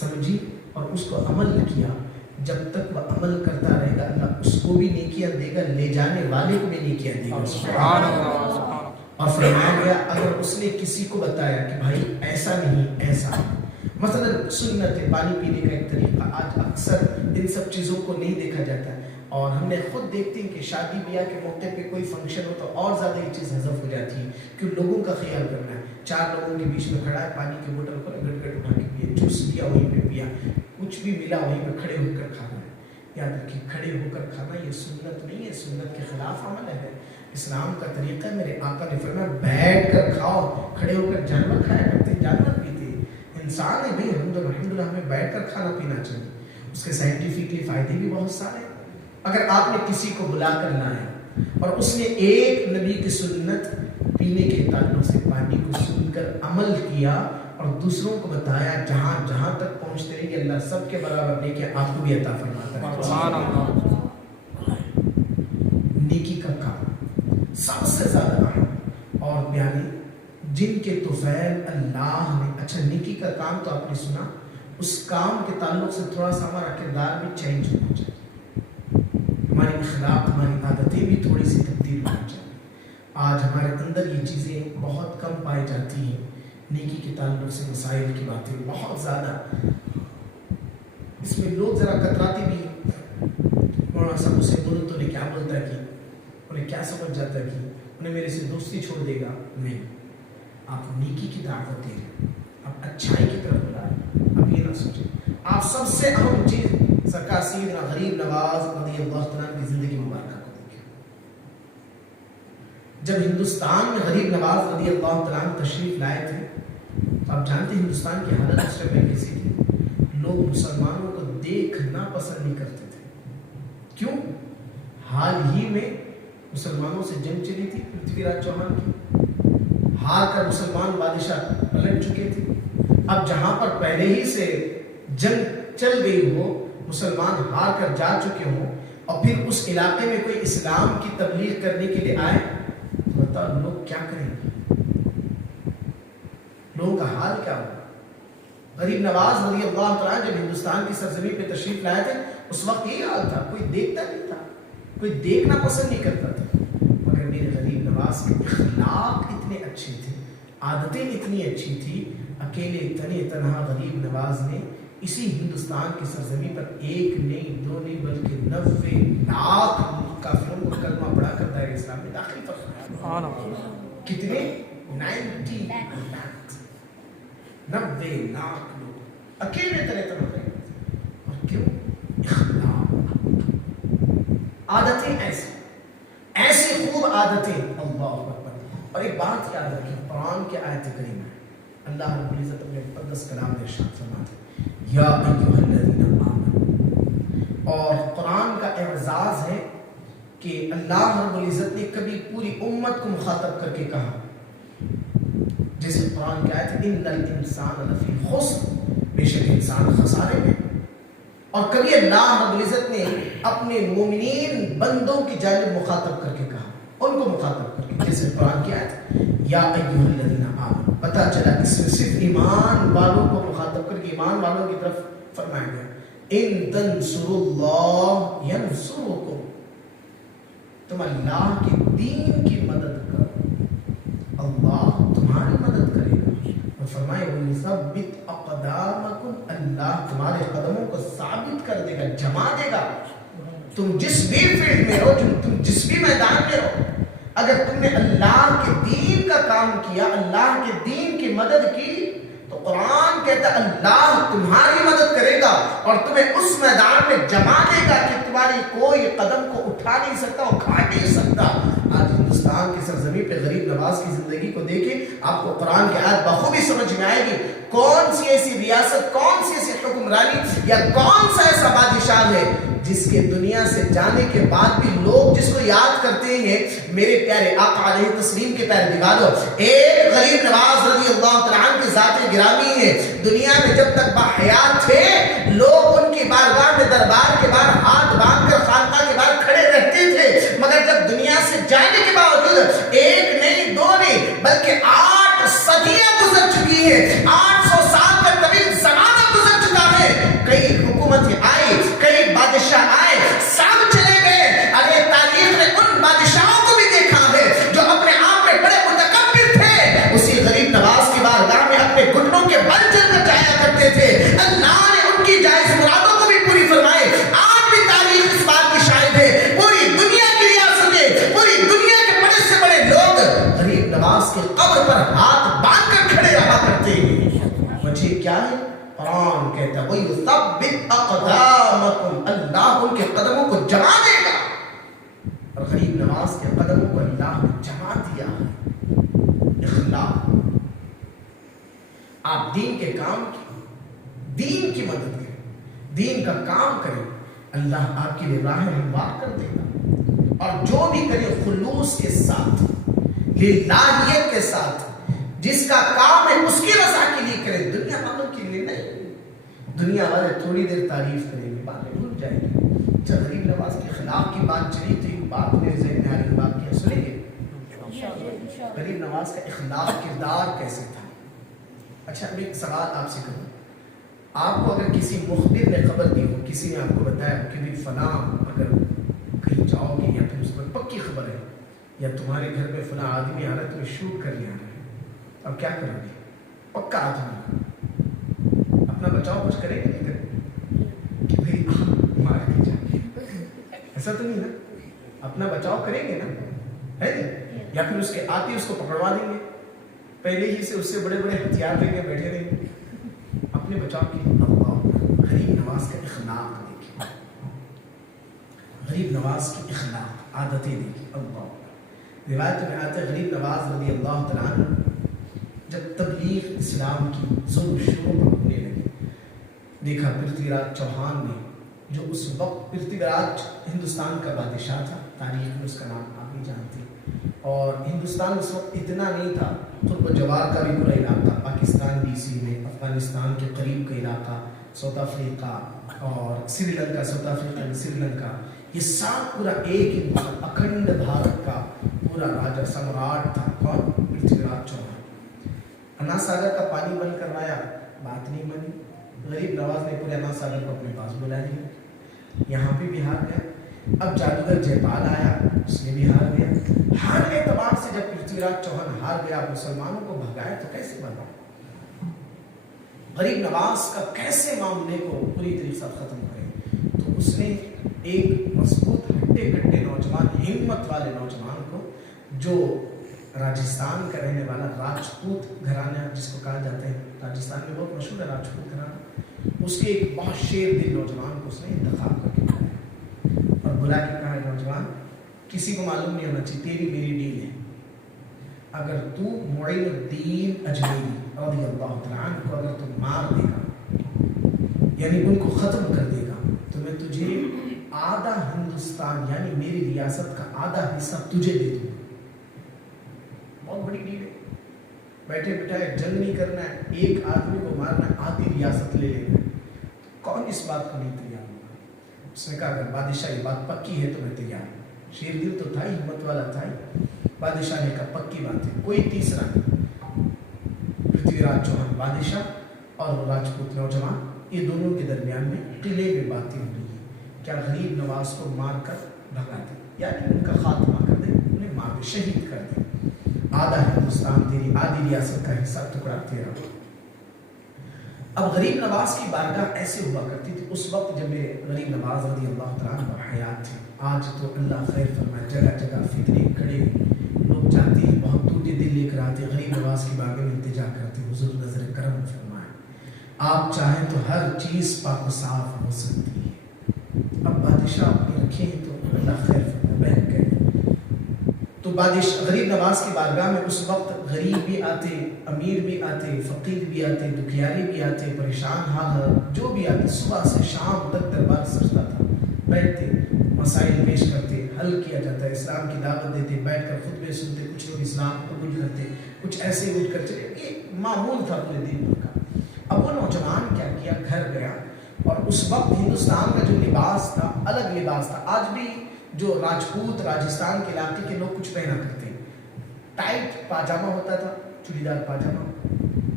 سمجھی اور اس کو عمل کیا, جب تک وہ عمل کرتا رہے گا اللہ اس کو بھی نیکیاں دے گا, لے جانے والے کو بھی نیکیاں دے گا. سبحان اللہ. اور فرمایا گیا اگر اس نے کسی کو بتایا کہ بھائی ایسا نہیں ایسا, مثلا سنت پانی پینے کا ایک طریقہ, آج اکثر ان سب چیزوں کو نہیں دیکھا جاتا ہے, اور ہم نے خود دیکھتے ہیں کہ شادی بیاہ کے موقع پہ کوئی فنکشن ہو تو اور زیادہ یہ چیز حذف ہو جاتی ہے کہ لوگوں کا خیال کرنا ہے. 4 لوگوں کے بیچ میں کھڑا ہے, پانی کی بوتل پر گٹ گٹ اٹھا کے پیا, جوس پیا وہیں پہ پیا, کچھ بھی ملا وہیں پہ کھڑے ہو کر کھانا ہے. یاد رکھیے کھڑے ہو کر کھانا یہ سنت نہیں ہے, سنت کے خلاف عمل ہے. اسلام کا طریقہ ہے, میرے آقا نے فرمایا بیٹھ کر کھاؤ. کھڑے ہو کر جانور کھایا کرتے, جانور پیتے, انسان ہے بھی الحمدللہ ہمیں بیٹھ کر کھانا پینا چاہیے. اس کے سائنٹیفکلی فائدے بھی بہت سارے. اگر آپ نے کسی کو بلا کر لایا اور اس نے ایک نبی کی سنت پینے کے تعلق سے پانی کو سن کر عمل کیا اور دوسروں کو بتایا, جہاں جہاں تک پہنچتے رہے اللہ سب کے برابر نیکی آپ کو بھی عطا فرماتا ہے. سبحان اللہ. نیکی کا کام سب سے زیادہ اہم اور پیاری, جن کے طفیل اللہ نے, اچھا نیکی کا کام تو آپ نے سنا, اس کام کے تعلق سے تھوڑا سا ہمارا کردار بھی چینج ہونا چاہیے, ہماری اخلاق ہماری عادتیں بھی تھوڑی سی تبدیل ہونا چاہیے. آج ہمارے اندر یہ چیزیں بہت کم پائی جاتی ہیں, نیکی کے تعلق سے مسائل کی باتیں بہت زیادہ, اس میں لوگ ذرا کتراتے بھی ہیں. مولانا صاحب اسے بولو تو انہیں کیا بولتا ہے کہ انہیں کیا سمجھ جاتا ہے کہ انہیں میرے سے دوستی چھوڑ دے گا. نہیں, آپ نیکی کی دعوت دے رہے, آپ اچھائی کی طرف بلا رہے, آپ یہ نہ سوچیں. آپ سب سے اہم چیز سرکار سیدنا غریب نواز رضی اللہ تعالیٰ کی زندگی مبارکہ کو دیکھیں. جب ہندوستان میں غریب نواز رضی اللہ تعالیٰ تشریف لائے تھے تو آپ جانتے ہیں ہندوستان کی حالت اس سے پہلے کیسی تھی. لوگ مسلمانوں کو دیکھنا پسند نہیں کرتے تھے. کیوں؟ حال ہی میں مسلمانوں سے جنگ چلی تھی پرتھوی راج چوہان کی, ہار کر مسلمان بادشاہ پلٹ چکے تھے. اب جہاں پر پہلے ہی سے جنگ چل گئی ہو, مسلمان ہار کر جا چکے ہوں, اور پھر اس علاقے میں کوئی اسلام کی تبلیغ کرنے کے لیے آئے, تو بتاؤ لوگ کیا کریں گے؟ لوگوں کا حال کیا ہوگا؟ غریب نواز رضی اللہ تعالیٰ جب ہندوستان کی سرزمین پہ تشریف لائے تھے اس وقت یہی حال تھا, کوئی دیکھتا نہیں تھا, کوئی دیکھنا پسند نہیں کرتا تھا. مگر میرے غریب نواز کے اخلاق اتنے اچھے تھے, عادتیں اتنی اچھی تھی, اکیلے تنے تنہا غریب نواز نے اسی ہندوستان کی سرزمین پر ایک نہیں دو نہیں بلکہ 90 لاکھ کافروں کو کلمہ پڑھا کر دائرہ اسلام میں داخل فرمایا. کتنے؟ 90 لاکھ لوگ اکیلے تنے تنہا رہے. اور کیوں؟ اخلاق, عادتیں ایسی خوب عادتیں. اللہ اکبر. اور ایک بات یاد رکھیں, قرآن کی آیت کریمہ ہے, اللہ رب العزت اپنے مقدس کلام میں ارشاد فرماتے ہیں یا ایھا الذین آمنوا. اور قرآن کا اعزاز ہے کہ اللہ رب العزت نے کبھی پوری امت کو مخاطب کر کے کہا, جیسے قرآن کی آیت ہے ان الانسان لفی خسر, بے شک انسان خسارے میں. اور کبھی اللہ رب العزت نے اپنے مومنین بندوں کی جانب مخاطب کر کے کہا, ان کو مخاطب کر کے, جیسے قرآن کی آیت ہے یا ایھا الذین آمنوا. پتہ چلا اس میں صرف ایمان والوں کو مخاطب کر کے ایمان والوں کی طرف فرمایا گیا ان تنصروا اللہ ینصرکم. تم اللہ کے دین کی مدد کرو, اللہ تمہاری مدد کرے گا. اور فرمائے وَيُثَبِّتْ أَقْدَامَكُمْ, اللہ تمہارے قدموں کو ثابت کر دے گا, جما دے گا. تم جس بھی فیلڈ میں ہو, تم جس بھی میدان میں ہو, اگر تم نے اللہ کے دین کا کام کیا, اللہ کے دین کی مدد کی, تو قرآن کہتا ہے اللہ تمہاری مدد کرے گا اور تمہیں اس میدان میں جما دے گا کہ تمہاری کوئی قدم کو اٹھا نہیں سکتا, اکھاڑ نہیں سکتا. آج ہندوستان کی سرزمین پہ غریب نواز کی زندگی کو دیکھیں, آپ کو قرآن کی آیت بخوبی سمجھ میں آئے گی. کون سی ایسی ریاست, کون سی ایسی حکمرانی یا کون سا ایسا بادشاہ ہے جس کے دنیا سے جانے کے بعد بھی لوگ جس کو یاد کرتے ہیں میرے پیارے آقا علیہ تسلیم کے پیارے دیوالوں. ایک غریب نواز رضی اللہ تعالیٰ عنہ کی ذات گرامی ہے. دنیا میں جب تک باحیات تھے لوگ ان کی بارگاہ میں دربار کے باہر ہاتھ باندھ کر خانقاہ کے باہر کھڑے رہتے تھے, مگر جب دنیا سے جانے کے باوجود ایک نہیں دو نہیں بلکہ 8 صدیاں گزر چکی ہے, 800 سال کا طویل زمانہ گزر چکا ہے. کئی حکومتیں آئی, کئی بادشاہ آئے, سب چلے گئے. ارے تاریخ نے ان بادشاہوں کو بھی دیکھا ہے جو اپنے آپ میں بڑے متکبر تھے, اسی غریب نواز کی بارگاہ میں اپنے گھٹنوں کے بل چل کر جایا کرتے تھے. اللہ نے ان کی جائز مرادوں کو بھی پوری فرمائے. آج بھی تاریخ اس بات کی شاہد ہے, پوری دنیا کی ریاستیں, پوری دنیا کے بڑے سے بڑے لوگ غریب نواز کے قبر پر ہاتھ باندھ کر کھڑے رہا کرتے ہیں. وجہ کیا ہے؟ قرآن کہتا ہے وَيُثَبِّتْ أَقْدَامَكُمْ, اللہ ان کے قدموں کو جما دے گا. اور غریب نواز کے قدموں کو اللہ نے جما دیا. اخلاق, آپ دین کے کام کی, دین کی مدد کریں, دین کا کام کریں, اللہ آپ کے لیے راہ ہموار کر دے گا. اور جو بھی کرے خلوص کے ساتھ, للہیت کے ساتھ, جس کا کام ہے اس کی رضا کے لیے کرے, دنیا والوں کے لیے نہیں. دنیا والے تھوڑی دیر تعریف کریں گے, باتیں بھول جائیں گے. جب غریب نواز کے خلاف کی بات چلی تو ایک بات میرے ذہن میں آ رہی, بات کیا سنیں گے؟ غریب نواز کا اخلاق کردار کیسے تھا؟ اچھا اب ایک سوال آپ سے کروں, آپ کو اگر کسی مخبر نے خبر دی ہو, کسی نے آپ کو بتایا کہ بھی فلاں اگر کہیں جاؤ گے یا پھر اس پر پکی خبر ہے, یا تمہارے گھر میں فلاں آدمی آ رہا ہے تمہیں شوٹ کرنے آ رہا ہے, اب کیا کرو گے؟ پکا آدمی اپنا بچاؤ کچھ کرے گا نہیں کہ بھائی مار کے جائیں, ایسا تو نہیں نا, اپنا بچاؤ کریں گے نا, ہے نہیں؟ یا پھر اس کے آتے اس کو پکڑوا دیں گے, پہلے ہی سے اس سے بڑے بڑے ہتھیار لے کے بیٹھے رہیں گے اپنے بچاؤ کے. اللہ غریب نواز کا اخلاق دیکھیں, غریب نواز کی اخلاق عادتیں دیکھی. اللہ روایت میں آتا ہے غریب نواز رضی اللہ تعالیٰ عنہ جب تبلیغ اسلام کی زور و شور ہونے لگی، دیکھا پرتھوی راج چوہان نے، جو اس وقت پرتھوی راج ہندوستان کا بادشاہ تھا، تاریخ میں اس کا نام آپ بھی جانتے ہیں، اور ہندوستان اس وقت اتنا نہیں تھا، قرب و جوار کا بھی پورا علاقہ، پاکستان بھی اسی میں، افغانستان کے قریب کا علاقہ، ساؤتھ افریقہ اور سری لنکا، ساؤتھ افریقہ میں سری لنکا، یہ سب پورا ایک ہندوستان اکھنڈ بھارت کا پورا راجا سمراٹ تھا. کون؟ پرتھوی راج چوہان. انا ساگر کا پانی بند کروایا، بات نہیں بنی. غریب نواز نے پورے انا ساگر کو اپنے پاس بلا لیا، یہاں پہ بھی ہار گیا. اب جادوگر جے پال آیا، اس نے بھی ہار گیا. ہر اعتبار سے جب پرتھوی راج چوہان ہار گیا، مسلمانوں کو بھگائے تو کیسے بھگائے؟ غریب نواز کا کیسے معاملے کو پوری طریقے سے ختم کرے؟ تو اس نے ایک مضبوط ہٹے کٹے نوجوان، ہمت والے نوجوان کو، جو راجستھان کا رہنے والا راجپوت گھرانہ جس کو کہا جاتا ہے، راجستھان میں بہت مشہور ہے راجپوت گھرانہ، اس کے ایک بہت شیر دل نوجوان کو اس نے انتخاب کر کے بلایا اور بلا کے کہا نوجوان کسی کو معلوم نہیں ہونا چاہیے، تیری میری ڈیل ہے، اگر تو معین الدین اجمیری رضی اللہ تعالیٰ عنہ کو اگر تو مار دے گا، یعنی ان کو ختم کر دے گا، تو میں تجھے آدھا ہندوستان یعنی میری ریاست کا آدھا حصہ تجھے دے دوں. بہت بڑی ڈیل ہے. بیٹھے بٹھائے جنگ نہیں کرنا ہے، ایک آدمی کو مارنا ہے، آدھی ریاست لے لینا ہے. کون اس بات کو نہیں تیار ہوگا؟ اس نے کہا اگر بادشاہ یہ بات پکی ہے تو میں تیار ہوں. شیر دل تو تھا ہی، ہمت والا تھا ہی. بادشاہ نے کہا پکی بات ہے، کوئی تیسرا نہیں. پرتھوی راج چوہان بادشاہ اور وہ راجپوت نوجوان، یہ دونوں کے درمیان میں قلعے میں باتیں ہو رہی ہیں. کیا غریب نواز کو مار کر بھگا دے، یعنی ان کا خاتمہ کر دے، انہیں مار دے، شہید کر دے. آدھا ہندوستان تیری، آدھی ریاست کا حصہ ٹکڑا تیرا. اب غریب نواز کی بارگاہ ایسے ہوا کرتی تھی اس وقت جب میرے غریب نواز رضی اللہ تعالیٰ عنہ حیات تھے. آج تو اللہ خیر فرمائے، جگہ جگہ فتنے کھڑے، لوگ جاتے ہیں بہت ٹوٹے دل لے کر آتے، غریب نواز کی بارگاہ میں التجا کرتے، حضور نظر کرم فرمائے، آپ چاہیں تو ہر چیز پاک و صاف ہو سکتی ہے. اب بادشاہ اپنے رکھے ہیں تو اللہ خیر فرمائے، بیٹھ گئے. تو بادشاہ غریب نواز کی بارگاہ میں اس وقت غریب بھی آتے، امیر بھی آتے، فقیر بھی آتے، دکھیاری بھی آتے، پریشان حال جو بھی آتے، صبح سے شام تک دربار سجتا تھا. بیٹھتے، مسائل پیش کرتے، حل کیا جاتا ہے، اسلام کی دعوت دیتے، بیٹھ کر خطبے سنتے، کچھ لوگ اسلام قبول کرتے، کچھ ایسے اٹھ کر چلے. یہ معمول تھا پورے دن بھر کا. اب وہ نوجوان کیا کیا، گھر گیا، اور اس وقت ہندوستان کا جو لباس تھا الگ لباس تھا. آج بھی جو راجپوت راجستھان کے علاقے کے لوگ کچھ پہنا کرتے ہیں، ٹائٹ پاجامہ ہوتا تھا، چوڑی دار پاجامہ،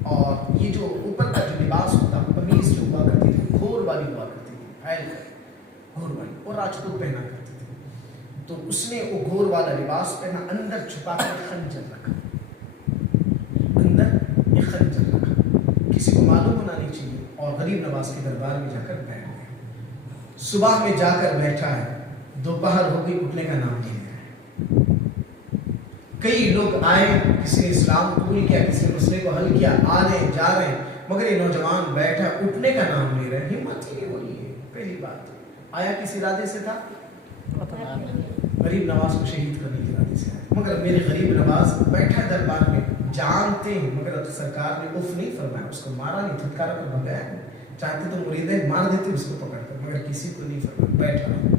اور یہ جو اوپر کا جو لباس ہوتا، قمیض جو ہوا کرتی تھی گھور والی ہوا کرتی تھی، پھیل کر گھور والی، اور راجپوت پہنا کرتے تھے. تو اس نے وہ گھور والا لباس پہنا، اندر چھپا کر خنجر رکھا، اندر ایک خنجر رکھا، کسی کو معلوم ہونا نہیں چاہیے. اور غریب نواز کے دربار میں جا کر بیٹھ گیا. صبح میں جا کر بیٹھا ہے، دوپہر ہو گئی، اٹھنے کا نام نہیں لے رہا ہے. کئی لوگ آئے، کسی نے اسلام قبول کیا، کسی نے مسئلے کو حل کیا، آ رہے ہیں جا رہے ہیں، مگر یہ نوجوان بیٹھا اٹھنے کا نام لے رہا ہے. ہمت ہی نہیں ہو رہی ہے. پہلی بات آیا کس ارادے سے تھا؟ غریب نواز کو شہید کرنے کے ارادے سے آیا. مگر میرے غریب نواز بیٹھا دربار میں، جانتے ہیں، مگر سرکار نے اف نہیں فرمایا، اس کو مارا نہیں، تھتکارا کر بھگایا. چاہتے تو مریدیں مار دیتے اس کو پکڑ کر، مگر کسی کو نہیں فرمایا، بیٹھا.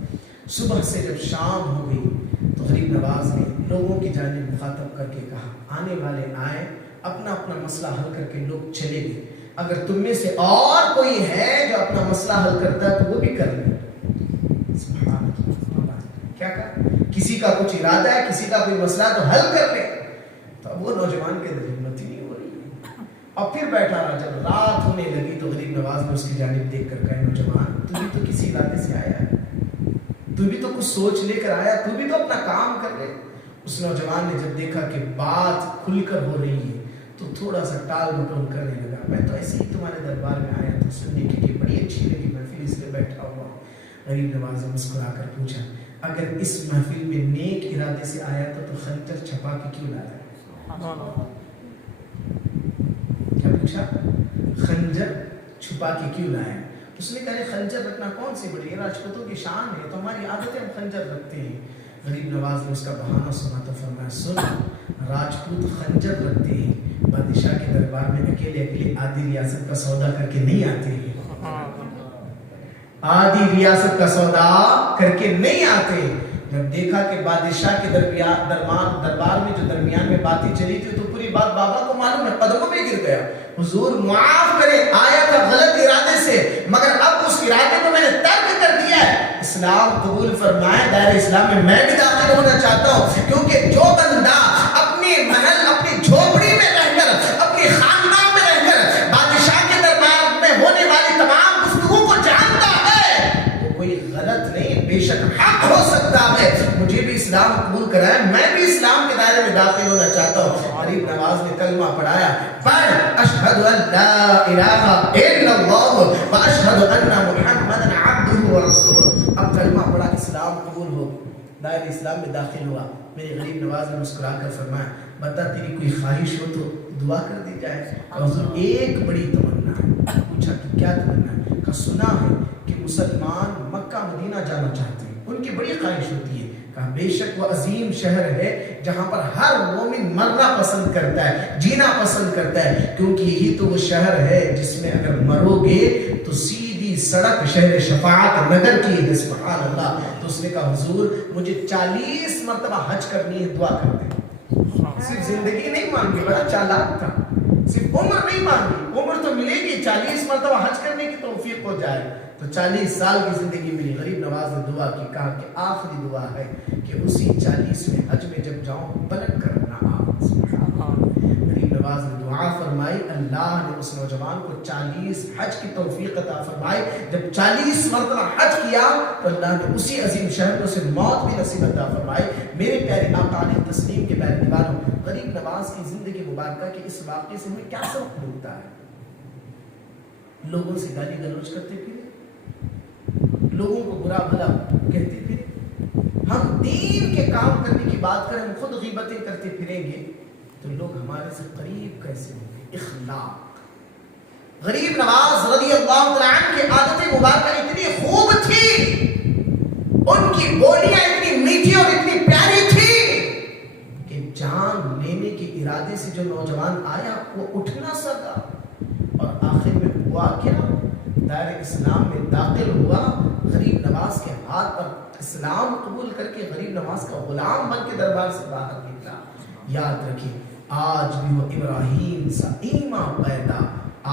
صبح سے جب شام ہو گئی تو غریب نواز نے لوگوں کی جانب مخاطب کر کے کہا، آنے والے آئے، اپنا اپنا مسئلہ حل کر کے لوگ چلے گئے. اگر تم میں سے اور کوئی ہے جو اپنا مسئلہ حل کرتا ہے تو وہ بھی کر لے. سبحان اللہ. کیا کہا؟ کسی کا کچھ ارادہ ہے، کسی کا کوئی مسئلہ تو حل کر لے. تو اب وہ نوجوان کے اندر ہمت ہی نہیں ہو رہی. اور پھر بیٹھا رہا. جب رات ہونے لگی تو غریب نواز نے اس کی جانب دیکھ کر کہا، نوجوان تو بھی تو کسی ارادے سے آیا ہے، تو بھی تو کچھ سوچ لے کر آیا، تو بھی تو اپنا کام کر لے. اس نوجوان نے جب دیکھا کہ بات کھل کر ہو رہی ہے تو تھوڑا سا ٹال مٹول کرنے لگا. میں تو ایسے ہی تمہارے دربار میں آیا تھا سننے کے لیے، بڑی اچھی لگی محفل، اس لیے بیٹھا ہوا. غریب نواز نے مسکرا کر پوچھا، اگر اس محفل میں نیک ارادے سے آیا تو خنجر چھپا کے کیوں لایا؟ کیا پوچھا؟ خنجر چھپا کے کیوں لایا؟ اس نے کہا خنجر رکھنا کون سی بڑی راجپوتوں کی شان ہے، تو ہماری عادت ہے ہم خنجر رکھتے ہیں۔ غریب نواز نے اس کا بہانہ سنا تو فرمایا سن، راجپوت خنجر رکھتے ہیں، بادشاہ کے دربار میں اکیلے اکیلے آدھی ریاست کا سودا کر کے نہیں آتے ہیں، آدھی ریاست کا سودا کر کے نہیں آتے۔ جب دیکھا کہ بادشاہ کے دربار میں جو درمیان میں باتیں چلی تھی تو پوری بات بابا کو معلوم ہے، قدموں میں گر گیا، حضور معاف کرے، آیا تھا غلط ارادے سے، مگر اب اس ارادے کو میں نے ترک کر دیا ہے، اسلام قبول فرمائے، دائرہ اسلام میں میں بھی داخل ہونا چاہتا ہوں، کیونکہ جو بندہ اپنے محل اپنی جھوپڑی میں رہ کر اپنی خاندان میں رہ کر بادشاہ کے دربار میں ہونے والی تمام گفتگو کو جانتا ہے وہ کوئی غلط نہیں، بے شک حق ہو سکتا ہے۔ مجھے بھی اسلام قبول کرائے، میں بھی اسلام کے دائرے میں داخل ہونا چاہتا ہوں۔ غریب نواز نے کلمہ پڑھایا، پر اشہد ان لا الہ الا اللہ و اشہد ان محمد عبدہ و رسولہ، اب کلمہ پڑھا، اسلام قبول ہو، دائرہ اسلام میں داخل ہوا۔ میرے غریب نواز نے مسکرا کر فرمایا بتا تیری کوئی خواہش ہو تو دعا کر دی جائے۔ حضور ایک بڑی تمنا ہے۔ پوچھا کہ کیا تمنا ہے؟ کہا سنا ہے کہ مسلمان مکہ مدینہ جانا چاہتے ہیں، ان کی بڑی خواہش ہوتی ہے۔ کہا بے شک وہ عظیم شہر ہے جہاں پر ہر مومن مرنا پسند کرتا ہے، جینا پسند کرتا ہے، کیونکہ یہی تو وہ شہر ہے جس میں اگر مرو گے تو سیدھی سڑک شہر شفاعت نگر کی ہے، سبحان اللہ۔ تو اس نے کہا حضور مجھے 40 مرتبہ حج کرنی ہے، دعا کر دیں۔ صرف زندگی نہیں مانگی، بڑا چالاک تھا، صرف عمر نہیں مانگی، عمر تو ملے گی، 40 مرتبہ حج کرنے کی توفیق ہو جائے تو 40 سال کی زندگی ملی۔ غریب نواز نے دعا کی، کہا کہ آخری دعا ہے کہ اسی 40ویں حج میں جب جاؤں پلٹ کر نہ آواز۔ غریب نواز نے دعا فرمائی، اللہ نے اس نوجوان کو 40 حج کی توفیق عطا فرمائی۔ جب 40 مرتبہ حج کیا تو اللہ نے اسی عظیم شہر کو اسے موت بھی نصیب عطا فرمائی۔ میرے پیارے آقا علیہ تسلیم کے پیارے دیوانوں، غریب نواز کی زندگی مبارکہ کے اس واقعے سے ہمیں کیا سبق ملتا ہے؟ لوگوں سے گالی گلوچ کرتے پھرے، لوگوں کو برا بھلا کہتے پھرے، ہم دین کے کام کرنے کی بات کریں، ہم خود غیبتیں کرتے پھریں گے تو لوگ ہمارے سے قریب کیسے ہوں گے؟ اخلاق۔ غریب نواز رضی اللہ تعالیٰ عنہ کی عادتیں مبارکہ اتنی خوب تھی، ان کی بولیاں اتنی میٹھی اور اتنی پیاری تھی کہ جان لینے کے ارادے سے جو نوجوان آیا وہ اٹھ نہ سکا، اور آخر میں ہوا کیا؟ دائرہ اسلام میں داخل ہوا، غریب نواز کے ہاتھ پر اسلام قبول کر کے غریب نواز کا غلام بن کے دربار سے باہر نکلا۔ یاد رکھیں آج بھی وہ ابراہیم سا ایمان پیدا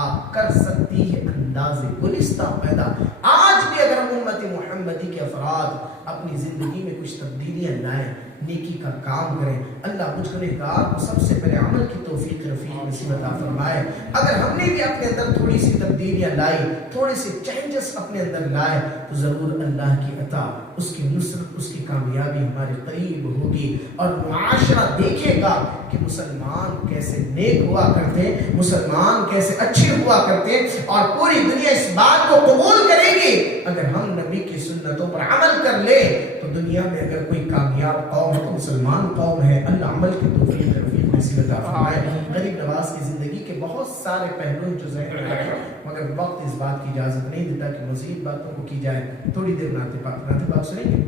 آپ کر سکتی ہے انداز گلستہ پیدا۔ آج بھی اگر امت محمدی کے افراد اپنی زندگی میں کچھ تبدیلیاں لائیں، نیکی کا کام کریں، اللہ مجھ گنہگار کو سب سے پہلے عمل کی توفیق رفیق نصیب عطا فرمائے۔ اگر ہم نے بھی اپنے اندر تھوڑی سی تبدیلیاں لائی، تھوڑے سے چینجز اپنے اندر لائے تو ضرور اللہ کی عطا، اس کی نصرت، اس کی کامیابی ہمارے قریب ہوگی، اور معاشرہ دیکھے گا کہ مسلمان کیسے نیک ہوا کرتے ہیں، مسلمان کیسے اچھے ہوا کرتے ہیں، اور پوری دنیا اس بات کو قبول کرے گی اگر ہم نبی کی سنتوں پر عمل کر لیں تو دنیا میں اگر کوئی کامیاب قوم تو مسلمان قوم ہے۔ اللہ عمل کی توفیق رفیق نصیب عطا فرمائے۔ غریب نواز کی زندگی کے بہت سارے پہلو جو ذہن میں رکھیں، مگر وقت اس بات کی اجازت نہیں دیتا کہ مزید باتوں کو کی جائے۔ تھوڑی دیر نعت پاک سنیں گے۔